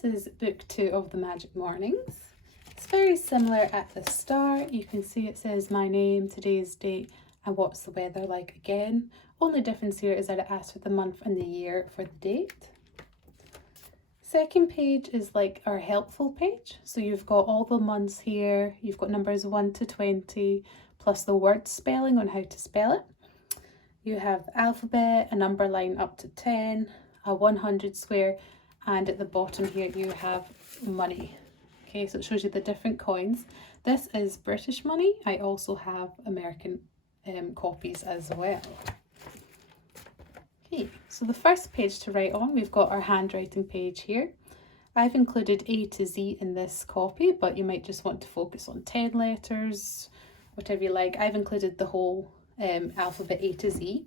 this is book 2 of the Magic Mornings. It's very similar at the start. You can see it says my name, today's date, and what's the weather like again. Only difference here is that it asks for the month and the year for the date. Second page is like our helpful page. So you've got all the months here. You've got numbers 1 to 20 plus the word spelling on how to spell it. You have the alphabet, a number line up to 10, a 100 square, and at the bottom here you have money. Okay, so it shows you the different coins. This is British money. I also have American copies as well. Okay, so the first page to write on, we've got our handwriting page here. I've included A to Z in this copy, but you might just want to focus on 10 letters, whatever you like. I've included the whole alphabet A to Z.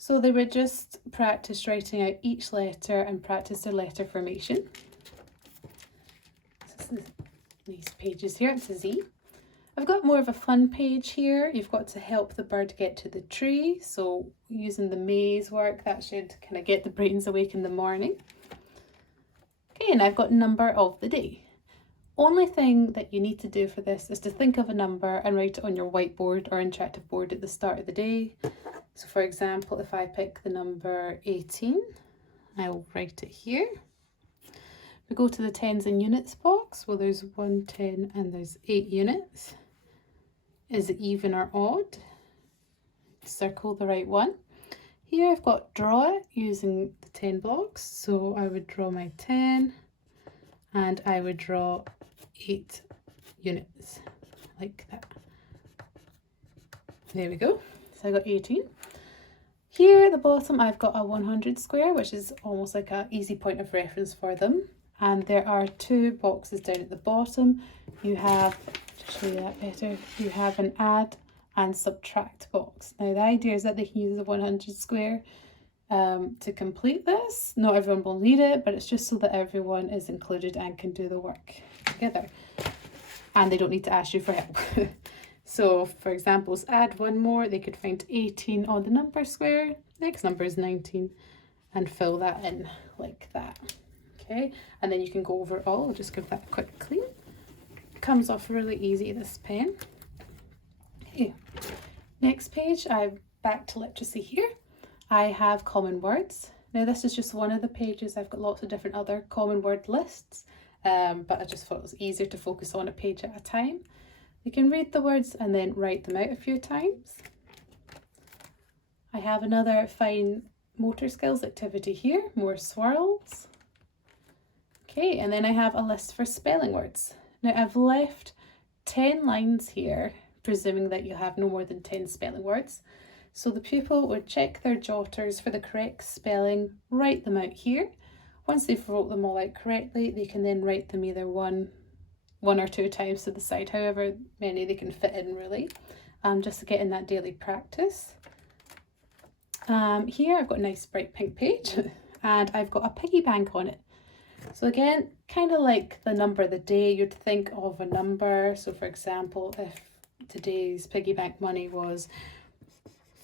So they would just practice writing out each letter and practice their letter formation. So this is these pages here to Z. I've got more of a fun page here. You've got to help the bird get to the tree. So using the maze work, that should kind of get the brains awake in the morning. Okay, and I've got number of the day. Only thing that you need to do for this is to think of a number and write it on your whiteboard or interactive board at the start of the day. So for example, if I pick the number 18, I will write it here. We go to the tens and units box. Well, there's 1, 10 and there's 8 units. Is it even or odd? Circle the right one. Here I've got draw it using the 10 blocks. So I would draw my 10 and I would draw 8 units like that. There we go. So I got 18. Here at the bottom I've got a 100 square, which is almost like an easy point of reference for them. And there are 2 boxes down at the bottom. You have, to show you that better, you have an add and subtract box. Now the idea is that they can use the 100 square to complete this. Not everyone will need it, but it's just so that everyone is included and can do the work together. And they don't need to ask you for help. So for example, add one more, they could find 18 on the number square, next number is 19, and fill that in like that. Okay, and then you can go over it all. I'll just give that a quick clean. It comes off really easy, this pen. Okay, next page, I'm back to literacy here. I have common words. Now this is just one of the pages. I've got lots of different other common word lists, but I just thought it was easier to focus on a page at a time. You can read the words and then write them out a few times. I have another fine motor skills activity here, more swirls. Okay, and then I have a list for spelling words. Now I've left 10 lines here, presuming that you have no more than 10 spelling words. So the pupil would check their jotters for the correct spelling, write them out here. Once they've wrote them all out correctly, they can then write them either one or 2 times to the side, however many they can fit in really, just to get in that daily practice. Here I've got a nice bright pink page and I've got a piggy bank on it. So again, kind of like the number of the day, you'd think of a number. So for example, if today's piggy bank money was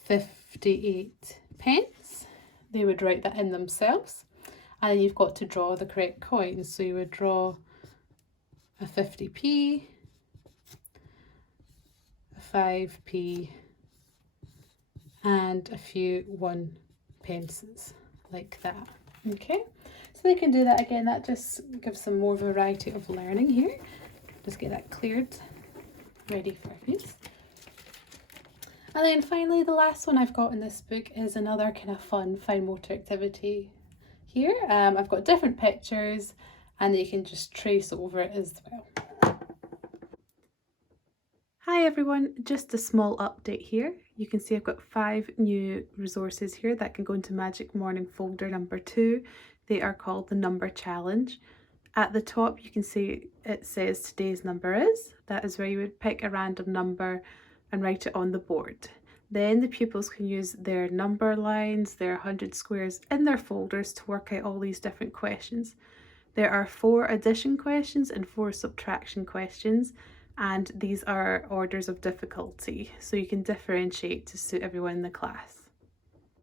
58 pence, they would write that in themselves. And then you've got to draw the correct coins. So you would draw a 50p, a 5p, and a few 1 pences like that. Okay, so they can do that again. That just gives them more variety of learning here. Just get that cleared, ready for use. And then finally, the last one I've got in this book is another kind of fun fine motor activity here. I've got different pictures and you can just trace over it as well. Hi everyone, just a small update here. You can see I've got 5 new resources here that can go into Magic Morning folder number 2. They are called the Number Challenge. At the top you can see it says today's number is. That is where you would pick a random number and write it on the board. Then the pupils can use their number lines, their 100 squares in their folders to work out all these different questions. There are 4 addition questions and 4 subtraction questions, and these are orders of difficulty, so you can differentiate to suit everyone in the class.